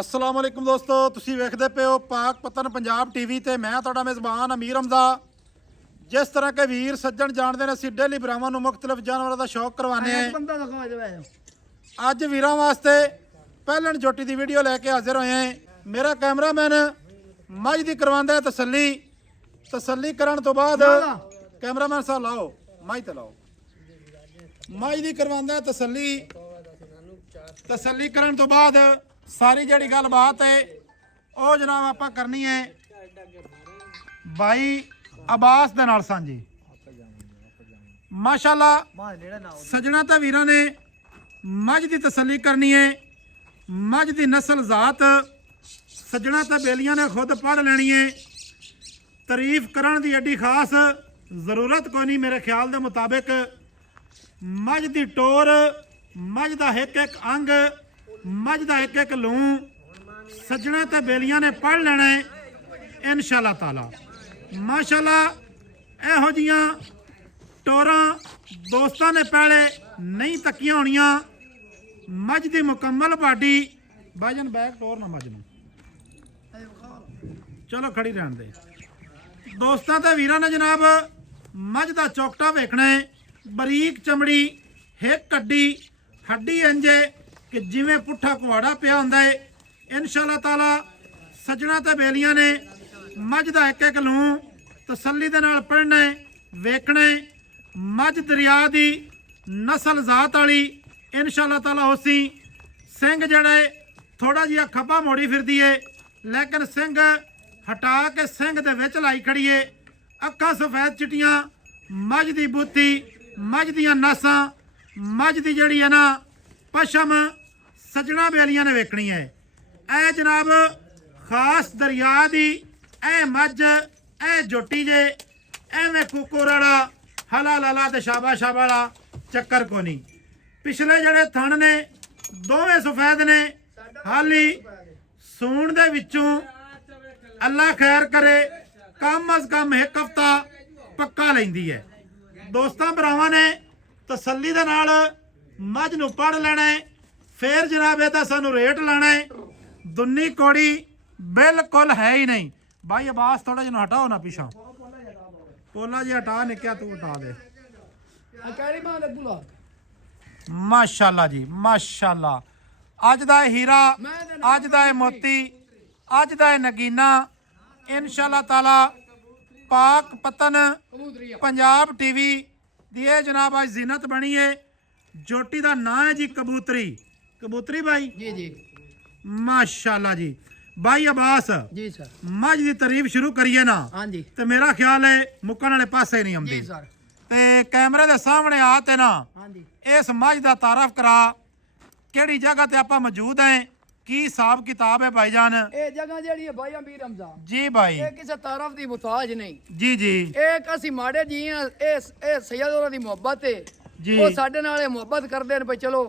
अस्सलाम वालेकुम दोस्तों, तुसी वेखदे पे हो पाक पतन पंजाब टीवी ते मैं तुहाडा मेज़बान अमीर हमजा। जिस तरह के वीर सज्जन जानते हैं असीं डेली भरावां नूं मुख्तलिफ जानवरों का शौक करवाने हैं। अज वीरां वास्ते पहलन जोटी की वीडियो लैके हाजिर होए हैं। मेरा कैमरामैन मझ की करवांदा है तसल्ली करन तो बाद कैमरामैन साहब लाओ मझ ते लाओ। मझ की करवांदा है तसल्ली करन तो बाद सारी जड़ी गलबात है वो जनाब आप करनी है भाई अब्बास दे नाल सांझी। माशाल्लाह सजना ते वीरां ने मझ की तसल्ली करनी है। मझ की नस्ल जात सजना ते बेलियां ने खुद पढ़ लेनी है। तारीफ करन दी एडी खास जरूरत कोई नहीं मेरे ख्याल दे मुताबिक। मझ की टोर, मझ का एक एक अंग, मझ का एक एक लूं सजना ते बेलियां ने पढ़ लेना है इंशाअल्लाह ताला। माशाअल्लाह इहो जियां टोरां दोस्तां ने पहले नहीं तकियां होनियां। मझ की मुकम्मल बाडी भाईजान बैग टोर ना मझ नूं चलो खड़ी रहन दे। दोस्तां ते वीरां ने जनाब मझ का चौकटा वेखना है। बरीक चमड़ी, हिक हड्डी, हड्डी इंजे कि जिवें पुट्ठा कुहाड़ा पिया हुंदा है। इंशाअल्लाह ताला सजना ते बेलियां ने मझ का एक एक लूं तसल्ली दे नाल पढ़ना है, वेखना है। मझ दरिया की नस्ल जात वाली इंशाअल्लाह ताला होसी। सिंह जड़े थोड़ा जिहा खब्बा मोड़ी फिरदी है लेकिन सिंह हटा के सिंह दे विच लाई खड़ी है। अक्खां सफेद चिट्टियां, मझ की बुत्ती, मझ दियां नसां, मझ की जड़ी है ना पशम सजना बेलियां ने वेखनी है। ए जनाब खास दरिया की ए मझ ए जोटी जे एवें कुकुराड़ा हला लाला ते शाबा शाबाला चक्कर को नहीं। पिछले जड़े थण ने दोवें सफेद ने। हाली सूण दे विचों अल्लाह खैर करे कम अज कम एक हफ्ता पक्का लैंदी है। दोस्तां भरावां ने तसल्ली दे नाल मझ नूं पढ़ लेना है। फिर जनाब इहदा सानू रेट लाना है। दुन्नी कौड़ी बिल्कुल है ही नहीं। भाई अब्बास थोड़ा जिहा हटाओ ना पीछा, पोला जी हटा निक्या तू हटा दे। माशाल्लाह जी माशाल्लाह। अज दा हीरा, अज दा मोती, अज दा नगीना इंशाअल्लाह ताला पाक पतन पंजाब टीवी दी जनाब अज जीनत बनी है। जोटी का नाम है जी कबूतरी। कबूतरी भाई जी जी माशाल्लाह जी। भाई अब्बास जी सर मझ की तारीफ शुरू करिए ना हाँ जी ते मेरा ख्याल है मुक्कण वाले पासे नहीं आती। जी सर ते कैमरे दे सामने आ ते ना हाँ जी इस मझ का तारफ करा केड़ी जगह ते आपां मौजूद हैं, की हिसाब किताब है भाईजान? ये जगह जेड़ी है भाई अमीर हमजा जी भाई ये किसी तारफ दी मुताज नहीं। जी जी एक असी माड़े जी हां ए सैयद होरां दी मोहब्बत है जी। वो साडे नाल मोहब्बत करदे ने भाई चलो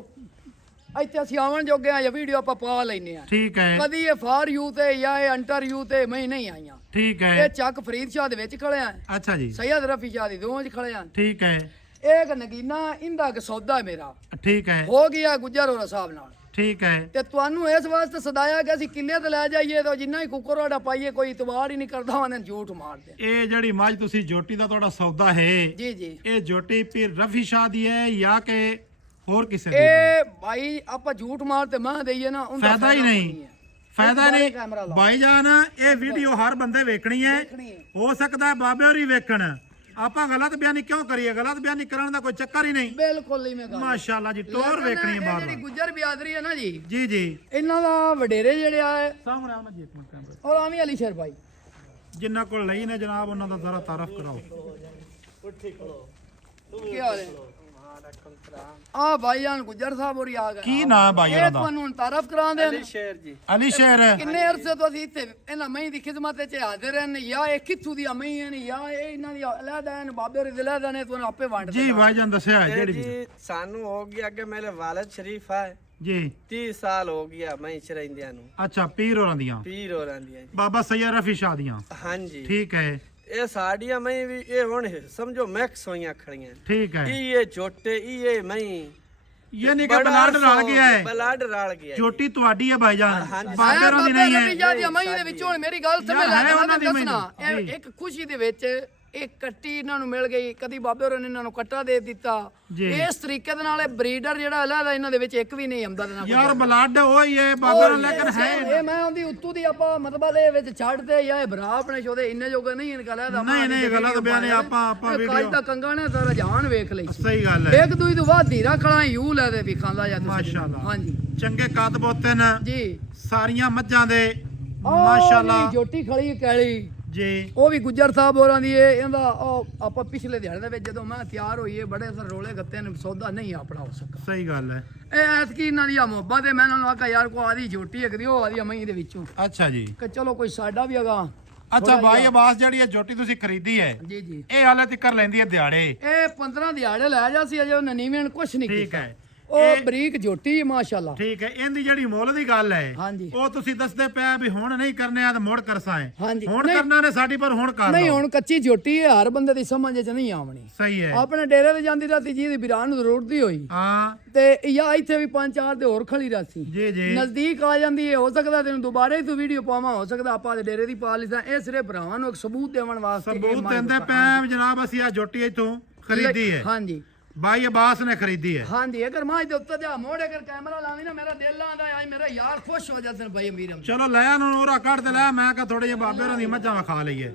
ਇੱਥੇ ਅਸੀਂ ਆਵਣ ਜੋਗੇ ਆ ਜਾਂ ਵੀਡੀਓ ਆਪਾਂ ਪਾ ਲੈਨੇ ਆ। ठीक है ਕਦੀ ਇਹ ਫਾਰ ਯੂਥ ਹੈ ਜਾਂ ਇਹ ਅੰਟਰ ਯੂਥ ਹੈ ਮੈਂ ਨਹੀਂ ਆਈਆਂ। ठीक है ਇਹ ਚੱਕ ਫਰੀਦ ਸ਼ਾਹ ਦੇ ਵਿੱਚ ਖੜੇ ਆ, अच्छा जी ਸੈयਦ ਰਫੀ ਸ਼ਾਹ ਦੀ ਦੋਵਾਂ 'ਚ ਖੜੇ ਆ। ठीक है ਇੱਕ ਨਗੀਨਾ ਇੰਦਾ ਕ ਸੌਦਾ ਹੈ ਮੇਰਾ ठीक है ਹੋ ਗਿਆ ਗੁੱਜਰ ਹੋਰਾਂ ਸਾਹਿਬ ਨਾਲ। ठीक है ਤੇ ਤੁਹਾਨੂੰ ਇਸ ਵਾਸਤੇ ਸਦਾਇਆ ਕਿ ਅਸੀਂ ਕਿੱਲੇ ਤੇ ਲੈ ਜਾਈਏ ਤਾਂ ਜਿੰਨਾ ਹੀ ਕੁੱਕਰਵਾੜਾ ਪਾਈਏ ਕੋਈ ਇਤਬਾਰ ਹੀ ਨਹੀਂ ਕਰਦਾ ਉਹਨਾਂ ਨੇ ਝੂਠ ਮਾਰਦੇ। ਇਹ ਜਿਹੜੀ ਮੱਝ ਤੁਸੀਂ ਜੋਟੀ ਦਾ ਤੁਹਾਡਾ ਸੌਦਾ ਹੈ ਜੀ ਜੀ ਇਹ ਜੋਟੀ ਪੀਰ ਰਫੀ ਸ਼ਾਹ ਦੀ ਹੈ ਜਾਂ ਕਿ ਹੋਰ ਕਿਸੇ ਦੀ? ਇਹ ਭਾਈ ਆਪਾਂ ਝੂਠ ਮਾਰ ਤੇ ਮਾਂ ਦਈਏ ਨਾ ਉਹਦਾ ਫਾਇਦਾ ਹੀ ਨਹੀਂ ਹੈ। ਫਾਇਦਾ ਦੁਬਾਰੇ ਨਹੀਂ ਕੈਮਰਾ ਲਾਓ। ਭਾਈਜਾਨ ਇਹ ਵੀਡੀਓ ਹਰ ਬੰਦੇ ਵੇਖਣੀ ਹੈ। ਵੇਖਣੀ ਹੈ। ਹੋ ਸਕਦਾ ਹੈ ਬਾਬੇ ਹੋਰੀ ਵੇਖਣ। ਆਪਾਂ ਗਲਤ ਬਿਆਨੀ ਕਿਉਂ ਕਰੀਏ? ਗਲਤ ਬਿਆਨੀ ਕਰਨ ਦਾ ਕੋਈ ਚੱਕਰ ਹੀ ਨਹੀਂ। ਬਿਲਕੁਲ ਨਹੀਂ ਮੈਂ ਗੱਲ ਮਾਸ਼ਾਅੱਲਾ ਜੀ ਟੋਰ ਵੇਖਣੀ ਹੈ ਬਾਰ ਜਿਹੜੀ ਗੁੱਜਰ ਬਿਆਦਰੀ ਹੈ ਨਾ ਜੀ ਜੀ ਜੀ ਇਹਨਾਂ ਦਾ ਵਡੇਰੇ ਜਿਹੜੇ ਆ ਸਾਹਮਣੇ ਆਉਣਾ ਜੀ ਇੱਕ ਮਿੰਟ ਕੈਮਰਾ ਔਰ ਆਮੀ ਅਲੀ ਸ਼ੇਰ ਭਾਈ ਜਿੰਨਾ ਕੋਲ ਲਈ ਨੇ ਜਨਾਬ ਉਹਨਾਂ ਦਾ ਜ਼ਰਾ ਤਾਰਫ ਕਰਾਓ। ਕੀ ਹਾਲ ਹੈ ਆ ਭਾਈਜਾਨ ਗੁੱਜਰ ਸਾਹਿਬ ਹੋਰੀ ਆ ਗਏ। ਕੀ ਨਾਮ ਭਾਈ ਇਹ ਉਹਨਾਂ ਦਾ? ਤੁਹਾਨੂੰ ਤਾਰਫ ਕਰਾਉਂਦੇ ਨੇ ਅਲੀ ਸ਼ੇਰ ਕਿੰਨੇ ਅਰਸੇ ਤੋਂ ਅਸੀਂ ਇੱਥੇ ਇਹਨਾਂ ਮਈ ਦੀ ਖਿਦਮਤ ਵਿੱਚ ਹਾਜ਼ਰ ਹਨ। ਜਾਂ ਇਹ ਕਿੱਥੋਂ ਦੀਆਂ ਮਈ ਹਨ ਜਾਂ ਇਹ ਇਹਨਾਂ ਦੀ ਅਲੱਗਾ ਹਨ ਬਾਬੇ ਹੋਰੀ ਦੇ ਅਲੱਗਾ ਨੇ ਤੁਹਾਨੂੰ ਆਪੇ ਵੰਡ ਜੀ ਭਾਈਜਾਨ ਦੱਸਿਆ ਹੈ ਜਿਹੜੀ ਵੀ। ਜੀ ਸਾਨੂੰ ਹੋ ਗਿਆ ਕਿ ਮੇਰੇ ਵਾਲਦ ਸ਼ਰੀਫ ਹੈ जी 30 ਸਾਲ ਹੋ ਗਿਆ ਮੈਂ ਚਰੈਂਦਿਆਂ ਨੂੰ। अच्छा पीर होरां दियां ਪੀਰ ਹੋ ਰਹਿੰਦੀਆਂ ਜੀ। बाबा सैयद रफी शाह दियां ਹਾਂਜੀ ठीक है ਇਹ ਸਾਡੀਆਂ ਮੈਂ ਵੀ ਇਹ ਹੁਣ ਸਮਝੋ ਮੈਕਸ ਹੋਈਆਂ ਖੜੀਆਂ। ठीक है ਇਹ ਛੋਟੇ ਇਹ ਮੈਂ ਯਾਨੀ ਕਿ ਬਲੱਡ ਰਲ ਗਿਆ ਹੈ, ਬਲੱਡ ਰਲ ਗਿਆ ਜੀ। ਝੋਟੀ ਤੁਹਾਡੀ ਹੈ ਭਾਈਜਾਨ, ਹਾਂਜੀ। ਬਾਬੇ ਹੋਰਾਂ ਦੀ ਨਹੀਂ ਹੈ। ਜਾਂ ਦੀ ਅਮਾਈ ਦੇ ਵਿੱਚੋਂ ਹੁਣ ਮੇਰੀ ਗੱਲ ਸਮਝ ਯਾਰ, ਹੈ ਲੈ ਉਹਨਾਂ ਦੀ ਦੱਸਣਾ ਇਹ ਇੱਕ ਖੁਸ਼ੀ ਦੇ ਵਿੱਚ ਇਹ ਕੱਟੀ ਇਹਨਾਂ ਨੂੰ ਮਿਲ ਗਈ, ਕਦੀ ਬਾਬੇ ਹੋਰਾਂ ਨੇ ਇਹਨਾਂ ਨੂੰ ਕੱਟਾ ਦੇ ਦਿੱਤਾ। ਜੀ। ਇਸ ਤਰੀਕੇ ਦੇ ਨਾਲ ਇਹ ਬਰੀਡਰ ਜਿਹੜਾ ਅਲੱਗਾ ਇਹਨਾਂ ਦੇ ਵਿੱਚ ਇੱਕ ਵੀ ਨਹੀਂ ਆਉਂਦਾ ਨਾ ਯਾਰ ਬਲੱਡ ਉਹ ਹੀ ਹੈ ਬਾਬੇ ਹੋਰਾਂ, ਲੇਕਿਨ ਹੈ ਇਹ ਮੈਂ ਉਹਦੀ ਉੱਤੋਂ ਦੀ ਆਪਾਂ ਮਤਲਬ ਦੇ ਵਿੱਚ ਛੱਡਦੇ ਜਾਂ ਇਹ ਭਰਾ ਆਪਣੇ ਚੋਦੇ ਇੰਨੇ ਜੋਗੇ ਨਹੀਂ ਇਨਕਾ ਲੈਦਾ। ਨਹੀਂ ਗਲਤ ਬਿਆਨ ਹੈ, ਆਪਾਂ ਵੀਡੀਓ ਦਾ ਕੰਗਾ ਨੇ ਤਾਂ ਰਜਾਨ ਵੇਖ ਲਈ ਸਹੀ ਗੱਲ ਹੈ। ਇੱਕ ਦੂਈ ਤੋਂ ਬਾਅਦ ਧੀਰਾ ਖੜਾ ਯੂ ਲੈ ਦੇ ਵੀ ਖਾਂਦਾ ਜਾਂ ਮਾਸ਼ਾਅੱਲਾ। ਹਾਂਜੀ ਚੰਗੇ ਕੱਦ ਬੋਤੇ ਨੇ ਜੀ, ਸਾਰੀਆਂ ਮੱਝਾਂ ਦੇ ਮਾਸ਼ਾਅੱਲਾ ਮਾਸ਼ਾਅੱਲਾ ਜੋਟੀ ਖੜੀ ਕੈਲੀ ਜੀ। ਉਹ ਵੀ ਗੁੱਜਰ ਸਾਹਿਬ ਹੋਰਾਂ ਦੀ ਇਹਦਾ ਉਹ ਆਪਾਂ ਪਿਛਲੇ ਦਿਹਾੜੇ ਦੇ ਵਿੱਚ ਜਦੋਂ ਮੈਂ ਤਿਆਰ ਹੋਈਏ ਬੜੇ ਸਰ ਰੋਲੇ ਗੱਤੇ ਨੇ ਸੌਦਾ ਨਹੀਂ ਆਪਣਾ ਹੋ ਸਕਿਆ। ਸਹੀ ਗੱਲ ਹੈ। ਇਹ ਐਤਕੀ ਇਹਨਾਂ ਦੀ ਆ ਮੁਹੱਬਤ ਹੈ, ਮੈਂ ਉਹਨਾਂ ਨੂੰ ਆਖਿਆ ਯਾਰ ਕੋ ਆਦੀ ਜੋਟੀ ਇੱਕ ਦੀ ਉਹ ਆਦੀ ਮਈ ਦੇ ਵਿੱਚੋਂ ਅੱਛਾ ਜੀ। ਕਿ ਚਲੋ ਕੋਈ ਸਾਡਾ ਵੀ ਹੈਗਾ। ਅੱਛਾ ਭਾਈ ਆਵਾਜ਼ ਜਿਹੜੀ ਹੈ ਝੋਟੀ ਤੁਸੀਂ ਖਰੀਦੀ ਹੈ, ਜੀ ਜੀ, ਇਹ ਹਾਲੇ ਤੱਕ ਲੈਂਦੀ ਹੈ ਦਿਹਾੜੇ? ਇਹ 15 ਦਿਹਾੜੇ ਲੈ ਜਾ ਸੀ ਅਜੇ ਉਹਨੇ ਨੀਵੇਂ ਕੁਛ ਨਹੀਂ ਠੀਕ ਕੀਤਾ। ਹੈ। ਉਹ ਬਰੀਕ ਜੋਟੀ ਹੈ ਮਾਸ਼ਾਅੱਲਾ। ਠੀਕ ਹੈ। ਇਹਦੀ ਜਿਹੜੀ ਮੁੱਲ ਦੀ ਗੱਲ ਹੈ ਹਾਂਜੀ। ਉਹ ਤੁਸੀਂ ਦੱਸਦੇ ਪਿਆ ਵੀ ਹੁਣ ਨਹੀਂ ਕਰਨੇ ਆ ਤੇ ਮੁੜ ਕਰਸਾਂ ਹੈ। ਹਾਂਜੀ। ਹੁਣ ਨਹੀਂ। ਕਰਨਾ ਨੇ ਸਾਡੀ ਪਰ ਹੁਣ ਕਰ ਨਹੀਂ ਲਓ। ਹੁਣ ਕੱਚੀ ਜੋਟੀ ਹੈ, ਹਰ ਬੰਦੇ ਦੀ ਸਮਝ ਚ ਨਹੀਂ ਆਵਣੀ। ਸਹੀ ਹੈ। ਆਪਣੇ ਡੇਰੇ ਤੇ ਜਾਂਦੀ ਰਾਤੀ ਜੀ ਦੀ ਬਿਰਾਨ ਨੂੰ ਜ਼ਰੂਰਤ ਹੀ ਹੋਈ ਹਾਂ ਤੇ ਜਾਂ ਇੱਥੇ ਵੀ 5-4 ਦੇ ਹੋਰ ਖੜੀ ਰਾਤੀ ਜੀ ਜੀ। ਨਜ਼ਦੀਕ ਆ ਜਾਂਦੀ ਹੈ, ਹੋ ਸਕਦਾ ਤੈਨੂੰ ਦੁਬਾਰਾ ਹੀ ਤੂੰ ਵੀਡੀਓ ਪਾਵਾਂ, ਹੋ ਸਕਦਾ ਆਪਾਂ ਦੇ ਡੇਰੇ ਦੀ ਪਾ ਲਿਸਾਂ। ਇਹ ਸਿਰਫ ਭਰਾਵਾਂ ਨੂੰ ਇੱਕ ਸਬੂਤ ਦੇਣ ਵਾਸਤੇ ਇਹ ਸਬੂਤ ਮਾਈ ਦਿੰਦੇ ਬਤਾ- ਪਏ ਵੀ ਜਨਾਬ ਅਸੀਂ ਆ ਝੋਟੀ ਇੱਥੋਂ ਖਰੀਦੀ ਹੈ, ਹਾਂਜੀ ਭਾਈ ਅਬਾਸ ਨੇ ਖਰੀਦੀ ਹੈ। ਹਾਂਜੀ। ਅਗਰ ਮਾਂ ਦੇ ਉੱਤੇ ਜਾ ਮੋੜ ਅਗਰ ਕੈਮਰਾ ਲਾਵੀ ਨਾ ਮੇਰਾ ਦਿਲ ਆਂਦਾ ਅੱਜ ਮੇਰਾ ਯਾਰ ਖੁਸ਼ ਹੋ ਜਾਂਦੇ ਨੇ ਭਾਈ ਅਮੀਰਮ। ਚਲੋ ਲੈ ਨੂੰ ਉਹਰਾ ਕੱਢ ਤੇ ਲੈ, ਮੈਂ ਕਹਾ ਥੋੜੇ ਜਿਹੇ ਬਾਬੇ ਹੋਰਾਂ ਦੀ ਮੱਝਾਂ ਵਿਖਾ ਲਈਏ।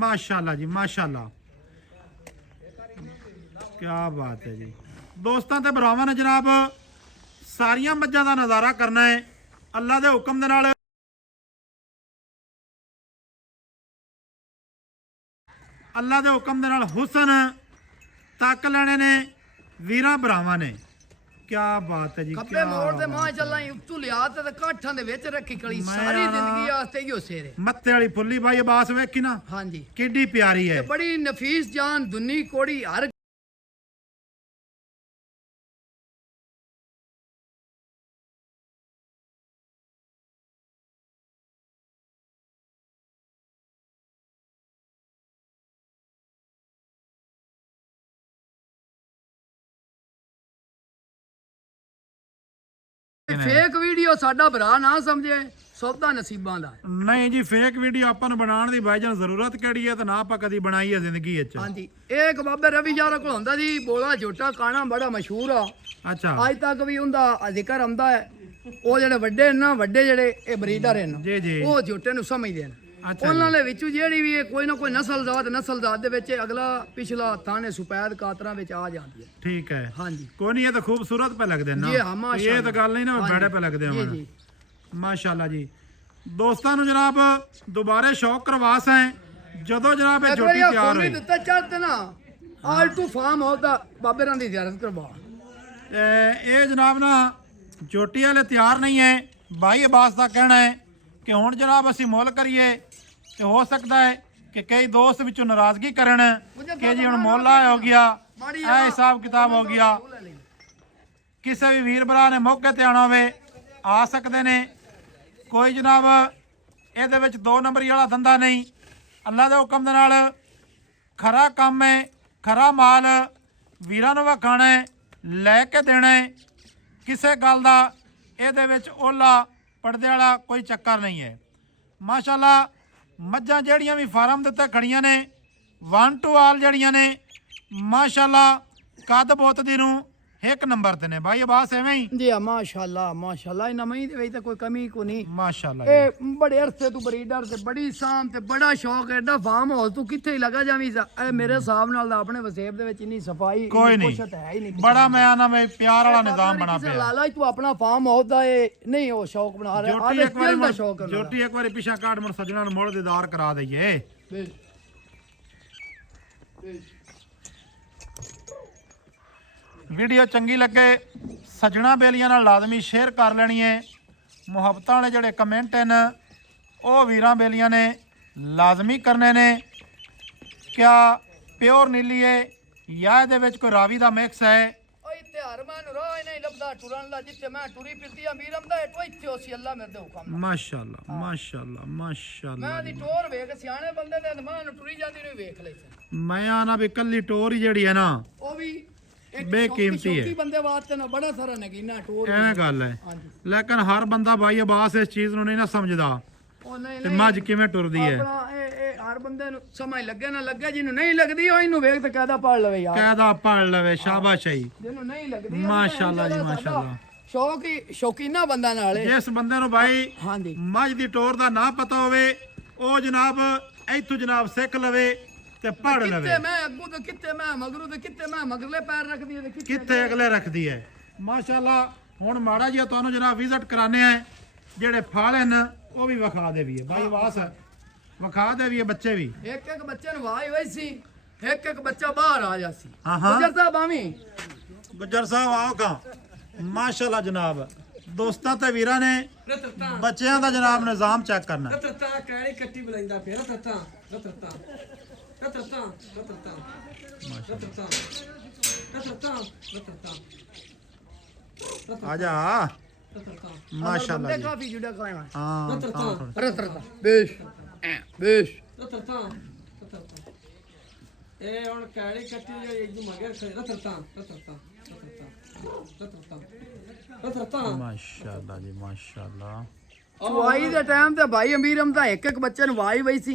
ਮਾਸ਼ਾਅੱਲਾ ਜੀ ਮਾਸ਼ਾਅੱਲਾ, ਕੀ ਬਾਤ ਹੈ ਜੀ। ਦੋਸਤਾਂ ਤੇ ਭਰਾਵਾਂ ਨੇ ਜਨਾਬ ਸਾਰੀਆਂ ਮੱਝਾਂ ਦਾ ਨਜ਼ਾਰਾ ਕਰਨਾ ਹੈ ਅੱਲਾ ਦੇ ਹੁਕਮ ਦੇ ਨਾਲ। ਅੱਲਾ ਦੇ ਹੁਕਮ ਦੇ ਨਾਲ ਹੁਸਨ ਤੱਕ ਲੈਣੇ ਨੇ ਵੀਰਾਂ ਭਰਾਵਾਂ ਨੇ। ਕੀ ਬਾਤ ਹੈ ਜੀ। ਖੱਬੇ ਮੋੜ ਤੇ ਮਾਸ਼ਾਅੱਲਾ ਉੱਤੋਂ ਲਿਆ ਤੇ ਕਾਠਾਂ ਦੇ ਵਿੱਚ ਰੱਖੀ ਕਲੀ ਸਾਰੀ ਜ਼ਿੰਦਗੀ ਵਾਸਤੇ ਹੀ ਸੇਰੇ ਮੱਥੇ ਵਾਲੀ ਫੁੱਲੀ ਬਾਈ ਅਬਾਸ ਵੇਖੀ ਨਾ ਹਾਂਜੀ ਕਿੱਡੀ ਪਿਆਰੀ ਹੈ। ਬੜੀ ਨਫੀਸ ਜਾਨ ਦੁਨੀ ਕੋੜੀ ਹਰ ਫੇਕ ਵੀਡੀਓ ਸਾਡਾ ਭਰਾ ਨਾ ਸਮਝੇ, ਸੌਦਾ ਨਸੀਬਾਂ ਦਾ। ਨਹੀਂ ਜੀ ਫੇਕ ਵੀਡੀਓ ਆਪਾਂ ਨੂੰ ਬਣਾਉਣ ਦੀ ਭਾਈਜਾਨ ਜ਼ਰੂਰਤ ਕਿਹੜੀ ਹੈ ਤੇ ਨਾ ਆਪਾਂ ਕਦੀ ਬਣਾਈ ਹੈ ਜ਼ਿੰਦਗੀ ਵਿੱਚ। ਹਾਂਜੀ ਇਹ ਇੱਕ ਬਾਬੇ ਰਵੀ ਯਾਰ ਕੋਲ ਹੁੰਦਾ ਸੀ ਬੋਲਾ ਝੋਟਾ ਕਾਣਾ ਬੜਾ ਮਸ਼ਹੂਰ ਆ, ਅੱਛਾ ਅੱਜ ਤੱਕ ਵੀ ਉਹਦਾ ਜ਼ਿਕਰ ਆਉਂਦਾ ਹੈ। ਉਹ ਜਿਹੜੇ ਵੱਡੇ ਨਾ ਵੱਡੇ ਜਿਹੜੇ ਇਹ ਬਰੀਡਰ ਹਨ ਜੀ ਜੀ। ਉਹ ਝੋਟੇ ਨੂੰ ਸਮਝਦੇ ਨੇ। ਅੱਛਾ ਉਹਨਾਂ ਦੇ ਵਿੱਚੋਂ ਜਿਹੜੀ ਵੀ ਕੋਈ ਨਾ ਕੋਈ ਨਸਲਜ਼ਾਤ ਦੇ ਵਿੱਚ ਅਗਲਾ ਪਿਛਲਾ ਥਾਣੇ ਸੁਪੈਦ ਕਾਤਰਾਂ ਵਿੱਚ ਆ ਜਾਂਦੀ ਹੈ। ਠੀਕ ਹੈ। ਹਾਂਜੀ ਕੋਈ ਨਹੀਂ, ਇਹ ਤਾਂ ਖੂਬਸੂਰਤ ਪੈ ਲੱਗਦੇ ਨੇ ਜੀ ਹਾਂ ਨਾ, ਮਾਸ਼ਾਅੱਲਾ। ਇਹ ਤਾਂ ਗੱਲ ਨਹੀਂ ਨਾ ਬੜੇ ਪੈ ਲੱਗਦੇ ਜੀ ਹਨ। ਜੀ ਮਾਸ਼ਾਅੱਲਾ ਜੀ। ਦੋਸਤਾਂ ਨੂੰ ਜਨਾਬ ਦੁਬਾਰੇ ਸ਼ੌਕ ਕਰਵਾਸ ਹੈ ਜਦੋਂ ਜਨਾਬ ਇਹ ਇੱਕ ਝੋਟੀ ਵਾਰੀ ਤਿਆਰ ਫੋਨ ਹੋਈ। ਦਿੱਤਾ ਚੱਲ ਤੇ ਨਾ ਆਲਟੂ ਫਾਰਮ ਹਾਊਸ ਬਾਬੇ ਰਾਂ ਦੀ ਜ਼ਿਆਰਤ ਕਰਵਾ। ਇਹ ਜਨਾਬ ਨਾ ਝੋਟੀ ਵਾਲੇ ਤਿਆਰ ਨਹੀਂ ਹੈ। ਭਾਈ ਅਬਾਸ ਦਾ ਕਹਿਣਾ ਹੈ ਕਿ ਹੁਣ ਜਨਾਬ ਅਸੀਂ ਮੁੱਲ ਕਰੀਏ ਤੇ ਹੋ ਸਕਦਾ ਹੈ ਕਿ ਕਈ ਦੋਸਤ ਵਿੱਚੋਂ ਨਾਰਾਜ਼ਗੀ ਕਰਨ ਕਿ ਜੀ ਹੁਣ ਮੁੱਲ ਆ ਹੋ ਗਿਆ, ਇਹ ਹਿਸਾਬ ਕਿਤਾਬ ਹੋ ਗਿਆ। ਕਿਸੇ ਵੀ ਵੀਰ ਭਰਾ ਨੇ ਮੌਕੇ ਤੇ ਆਉਣਾ ਹੋਵੇ ਆ ਸਕਦੇ ਨੇ। ਕੋਈ ਜਨਾਬ ਇਹਦੇ ਵਿੱਚ 2 ਨੰਬਰੀ ਵਾਲਾ ਧੰਦਾ ਨਹੀਂ। ਅੱਲਾ ਦੇ ਹੁਕਮ ਦੇ ਨਾਲ ਖਰਾ ਕੰਮ ਹੈ, ਖਰਾ ਮਾਲ ਵੀਰਾਂ ਨੂੰ ਵਿਖਾਣਾ ਹੈ, ਲੈ ਕੇ ਦੇਣਾ ਹੈ। ਕਿਸੇ ਗੱਲ ਦਾ ਇਹਦੇ ਵਿੱਚ ਓਲਾ ਪਰਦੇ ਵਾਲਾ ਕੋਈ ਚੱਕਰ ਨਹੀਂ ਹੈ। ਮਾਸ਼ਾਅੱਲਾ ਮੱਝਾਂ ਜਿਹੜੀਆਂ ਵੀ ਫਾਰਮ ਦੇ ਉੱਤੇ ਖੜੀਆਂ ਨੇ 1 to ਆਲ ਜਿਹੜੀਆਂ ਨੇ ਮਾਸ਼ਾਅੱਲਾ ਕੱਦ ਬੋਤ ਦੀ ਨੂੰ ਇੱਕ ਨੰਬਰ ਤੇ ਨੇ। ਭਾਈ ਅਬਾਸ ਐਵੇਂ ਹੀ ਜੀ ਆ ਮਾਸ਼ਾਅੱਲਾ ਮਾਸ਼ਾਅੱਲਾ। ਇਹਨਾਂ ਮਈ ਦੇ ਵਿੱਚ ਤਾਂ ਕੋਈ ਕਮੀ ਕੋ ਨਹੀਂ। ਮਾਸ਼ਾਅੱਲਾ ਇਹ ਬੜੇ ਅਰਸੇ ਤੋਂ ਬਰੀਡਰ ਤੇ ਬੜੀ ਸਾਮ ਤੇ ਬੜਾ ਸ਼ੌਕ ਐਡਾ ਫਾਰਮ ਹਾਊਸ ਤੂੰ ਕਿੱਥੇ ਹੀ ਲਗਾ ਜਾਵੀਂ। ਇਹ ਮੇਰੇ ਹਿਸਾਬ ਨਾਲ ਤਾਂ ਆਪਣੇ ਵਸੇਬ ਦੇ ਵਿੱਚ ਇੰਨੀ ਸਫਾਈ ਕੋਈ ਨਹੀਂ, ਕੁਛ ਤਾਂ ਹੈ ਹੀ ਨਹੀਂ। ਬੜਾ ਮੈਂ ਆਨਾ ਮੈਂ ਪਿਆਰ ਵਾਲਾ ਨਿਜ਼ਾਮ ਬਣਾ ਕਿਸੇ ਪਿਆ। ਲਾਲਾ ਤੂੰ ਆਪਣਾ ਫਾਰਮ ਹਾਊਸ ਦਾ ਇਹ ਨਹੀਂ ਉਹ ਸ਼ੌਕ ਬਣਾ ਰਿਹਾ। ਜੋਟੀ ਇੱਕ ਵਾਰੀ ਦਾ ਸ਼ੌਕ ਹੈ ਉਹਨਾਂ ਦਾ। ਜੋਟੀ ਇੱਕ ਵਾਰੀ ਪਿਛਾ ਕਾਟ ਮਰ ਸੱਜਣਾ ਨੂੰ ਮੁੜ ਦੀਦਾਰ ਕਰਾ ਦਈਏ। ਵੀਡੀਓ ਚੰਗੀ ਲੱਗੇ ਸੱਜਣਾ ਬੇਲੀਆਂ ਨਾਲ ਲਾਜ਼ਮੀ ਸ਼ੇਅਰ ਕਰ ਲੈਣੀ ਹੈ। ਮੁਹੱਬਤਾਂ ਵਾਲੇ ਜਿਹੜੇ ਕਮੈਂਟ ਹਨ ਉਹ ਵੀਰਾਂ ਬੇਲੀਆਂ ਨੇ ਲਾਜ਼ਮੀ ਕਰਨੇ ਨੇ। ਕਿਆ ਪਿਓਰ ਨੀਲੀ ਹੈ ਜਾਂ ਇਹਦੇ ਵਿੱਚ ਕੋਈ ਰਾਵੀ ਦਾ ਮਿਕਸ ਹੈ? ਓਏ ਤਿਹਾਰ ਮੈਂ ਰਾਹ ਨਹੀਂ ਲੱਭਦਾ ਟੁਰਨ ਦਾ ਜਿੱਥੇ ਮੈਂ ਟੁਰੀ ਫਿਰਦੀ ਆ ਮੀਰਮ ਦਾ ਇੱਥੋਂ ਇੱਥੇ ਉਸੇ ਅੱਲਾ ਮੇਰੇ ਦੇ ਹੁਕਮ ਨਾਲ। ਮਾਸ਼ਾਅੱਲਾ ਮਾਸ਼ਾਅੱਲਾ ਮਾਸ਼ਾਅੱਲਾ। ਮੈਂ ਦੀ ਟੋਰ ਵੇਖ ਸਿਆਣੇ ਬੰਦੇ ਦੇ ਦਿਮਾਗ ਨੂੰ ਟੁਰੀ ਜਾਂਦੀ ਨੂੰ ਵੇਖ ਲਈ ਸੀ। ਮੈਂ ਆਣਾ ਵੀ ਕੱਲੀ ਟੋਰ ਹੀ ਜਿਹੜੀ ਹੈ ਨਾ ਉਹ ਵੀ ਬੇਕੀਮਤੀ ਹੈ। ਸ਼ੌਕੀ ਬੰਦੇ ਵਾਸਤੇ ਨਾ ਬੜਾ ਸਾਰਾ ਨਗੀਨਾ ਟੋਰ ਐਵੇਂ ਗੱਲ ਹੈ, ਹਾਂਜੀ ਲੇਕਿਨ ਹਰ ਬੰਦਾ ਭਾਈ ਅਬਾਸ ਇਸ ਚੀਜ਼ ਨੂੰ ਨਹੀਂ ਨਾ ਸਮਝਦਾ ਉਹ ਨਹੀਂ ਤੇ ਮੱਝ ਕਿਵੇਂ ਟੁਰਦੀ ਹੈ। ਆਪਣਾ ਇਹ ਹਰ ਬੰਦੇ ਨੂੰ ਸਮਝ ਲੱਗੇ ਨਾ ਲੱਗੇ, ਜਿਹਨੂੰ ਨਹੀਂ ਲੱਗਦੀ ਉਹ ਇਹਨੂੰ ਵੇਖ ਤੇ ਕਾਇਦਾ ਪੜ ਲਵੇ ਯਾਰ, ਕਾਇਦਾ ਪੜ ਲਵੇ, ਸ਼ਾਬਾਸ਼ ਹੈ ਜੀ, ਜਿਹਨੂੰ ਨਹੀਂ ਲੱਗਦੀ ਮਾਸ਼ਾਅੱਲਾ ਜੀ ਮਾਸ਼ਾਅੱਲਾ। ਸ਼ੌਕੀਨਾ ਬੰਦਾ ਨਾਲ ਹੈ। ਜਿਸ ਬੰਦੇ ਨੂੰ ਭਾਈ ਹਾਂਜੀ ਮੱਝ ਦੀ ਟੋਰ ਦਾ ਨਾ ਪਤਾ ਹੋਵੇ ਉਹ ਜਨਾਬ ਇੱਥੋਂ ਜਨਾਬ ਸਿੱਖ ਲਵੇ ਤੇ ਪੜ ਲਵੇ, ਕਿੱਥੇ ਮੈਂ ਅੱਗੂ ਤੇ ਕਿੱਥੇ ਮੈਂ ਮਗਰੂ ਤੇ ਕਿੱਥੇ ਮੈਂ ਮਗਰਲੇ ਪੈਰ ਰੱਖਦੀ ਹੈ ਤੇ ਕਿੱਥੇ ਅਗਲੇ ਰੱਖਦੀ ਹੈ। ਮਾਸ਼ਾਅੱਲਾ ਹੁਣ ਮਾੜਾ ਜਿਹਾ ਤੁਹਾਨੂੰ ਜਨਾਬ ਵਿਜ਼ਿਟ ਕਰਾਣੇ ਆ, ਜਿਹੜੇ ਫਾਲੇ ਨੇ ਉਹ ਵੀ ਵਿਖਾ ਦੇ ਵੀ ਹੈ ਭਾਈ ਵਾਸ ਵਿਖਾ ਦੇ ਵੀ ਹੈ, ਬੱਚੇ ਵੀ ਇੱਕ ਇੱਕ ਬੱਚੇ ਨੂੰ ਵਾਈ ਹੋਈ ਸੀ, ਇੱਕ ਇੱਕ ਬੱਚਾ ਬਾਹਰ ਆ ਜਾ ਸੀ। ਹਾਂ ਹਾਂ ਗੁਜਰ ਸਾਹਿਬ ਆਵੀਂ ਗੁੱਜਰ ਸਾਹਿਬ ਆਓ ਕਾ ਮਾਸ਼ਾਅੱਲਾ ਜਨਾਬ, ਦੋਸਤਾਂ ਤੇ ਵੀਰਾਂ ਨੇ ਬੱਚਿਆਂ ਦਾ ਜਨਾਬ ਨਿਜ਼ਾਮ ਚੈੱਕ ਕਰਨਾ। ਰਤਰਤਾ ਕਾਲੀ ਕੱਟੀ ਬੁਲਾਈਂਦਾ ਫੇਰ ਰਤਰਤਾ ਰਤਰਤਾ ਰਤਰਤਾ ਰਤਰਤਾ ਰਤਰਤਾ ਰਤਰਤਾ ਰਤਰਤਾ ਆ ਜਾ ਰਤਰਤਾ ਮਾਸ਼ਾਅੱਲਾ ਜੀ, ਕਾਫੀ ਜੁੜਾ ਖਾਇਆ ਹਾਂ ਰਤਰਤਾ ਰਤਰਤਾ ਬੇਸ਼ ਬੇਸ਼ ਰਤਰਤਾ ਰਤਰਤਾ ਇਹ ਹੁਣ ਕਾਲੀ ਕੱਟੀ ਜਿਹੜੀ ਇੱਕ ਮਗਰ ਖੜੀ ਰਤਰਤਾ ਰਤਰਤਾ ਰਤਰਤਾ ਰਤਰਤਾ ਰਤਰਤਾ ਮਾਸ਼ਾਅੱਲਾ ਜੀ ਮਾਸ਼ਾਅੱਲਾ। ਵਾਈ ਦੇ ਟਾਈਮ ਤੇ ਭਾਈ ਅਮੀਰ ਅਮਦਾ ਇੱਕ ਇੱਕ ਬੱਚੇ ਨੂੰ ਵਾਈ ਵਈ ਸੀ,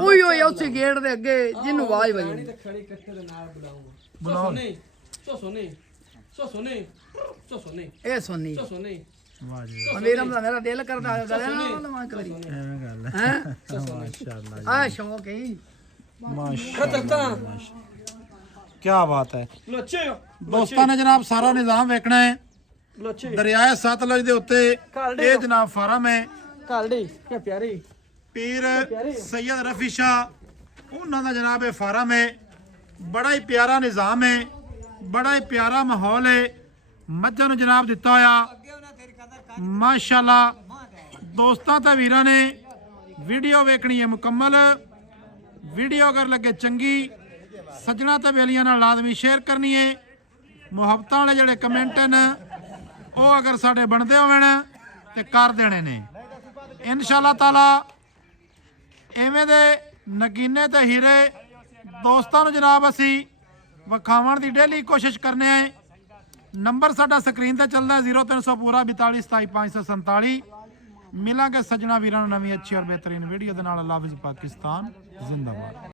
ਉਹੀ ਹੋਈ ਉਸੇ ਗੇਟ ਦੇ ਅੱਗੇ ਜਿਹਨੂੰ ਵਾਈ ਵਈ ਤੇ ਖੜੀ ਕੱਟੇ ਦੇ ਨਾਲ ਬੁਲਾਉਂਗਾ ਸੋ ਸੋਨੇ ਸੋ ਸੋਨੇ ਸੋ ਸੋਨੇ ਇਹ ਸੁਣਨੀ ਸੋ ਸੋਨੇ ਵਾਹ ਜੀ ਅਮੀਰ ਅਮਦਾ ਮੇਰਾ ਦਿਲ ਕਰਦਾ ਗਲੇ ਨਾਲ ਲਵਾਂ ਕਰੀ ਐਵੇਂ ਗੱਲ ਹੈ, ਹੈ ਮਾਸ਼ਾਅੱਲਾ ਜੀ ਆ ਸ਼ੌਕ ਹੈ ਮਾਸ਼ਾਅੱਲਾ ਕੀ ਬਾਤ ਹੈ। ਲੋਚੇ ਦੋਸਤਾਂ ਨੇ ਜਨਾਬ ਸਾਰਾ ਨਿਜ਼ਾਮ ਵੇਖਣਾ ਹੈ। ਲੋਚੇ ਦਰਿਆਏ ਸਤਲੁਜ ਦੇ ਉੱਤੇ ਇਹ ਜਨਾਬ ਫਾਰਮ ਹੈ, ਕਾਲੜੀ ਕੀ ਪਿਆਰੀ ਪੀਰ ਸੈयद ਰਫੀ ਸ਼ਾਹ ਉਹਨਾਂ ਦਾ ਜਨਾਬ ਇਹ ਫਾਰਮ ਹੈ। ਬੜਾ ਹੀ ਪਿਆਰਾ ਨਿਜ਼ਾਮ ਹੈ, ਬੜਾ ਹੀ ਪਿਆਰਾ ਮਾਹੌਲ ਹੈ। ਮੱਝਾਂ ਨੂੰ ਜਨਾਬ ਦਿੱਤਾ ਹੋਇਆ ਮਾਸ਼ਾਅੱਲਾ। ਦੋਸਤਾਂ ਤੇ ਵੀਰਾਂ ਨੇ ਵੀਡੀਓ ਵੇਖਣੀ ਹੈ ਮੁਕੰਮਲ, ਵੀਡੀਓ ਅਗਰ ਲੱਗੇ ਚੰਗੀ ਸੱਜਣਾ ਤੇ ਬੇਲੀਆਂ ਨਾਲ ਲਾਜ਼ਮੀ ਸ਼ੇਅਰ ਕਰਨੀ ਹੈ। ਮੁਹੱਬਤਾਂ ਵਾਲੇ ਜਿਹੜੇ ਕਮੈਂਟ ਨੇ ਉਹ ਅਗਰ ਸਾਡੇ ਬਣਦੇ ਹੋਣ ਤੇ ਕਰ ਦੇਣੇ ਨੇ ਇਨਸ਼ਾਅੱਲਾ ਤਾਲਾ। ਐਵੇਂ ਦੇ ਨਗੀਨੇ ਤੇ ਹੀਰੇ ਦੋਸਤਾਂ ਨੂੰ ਜਨਾਬ ਅਸੀਂ ਵਿਖਾਉਣ ਦੀ ਡੇਲੀ ਕੋਸ਼ਿਸ਼ ਕਰਨੇ ਆ। ਨੰਬਰ ਸਾਡਾ ਸਕਰੀਨ ਤੇ ਚੱਲਦਾ 0300 ਪੂਰਾ 42 27 547। ਮਿਲਾਂਗੇ ਸੱਜਣਾ ਵੀਰਾਂ ਨੂੰ ਨਵੀਂ ਅੱਛੀ ਔਰ ਬਿਹਤਰੀਨ ਵੀਡੀਓ ਦੇ ਨਾਲ। ਅੱਲਾਹ ਹਾਫਿਜ਼, ਪਾਕਿਸਤਾਨ ਜ਼ਿੰਦਾਬਾਦ।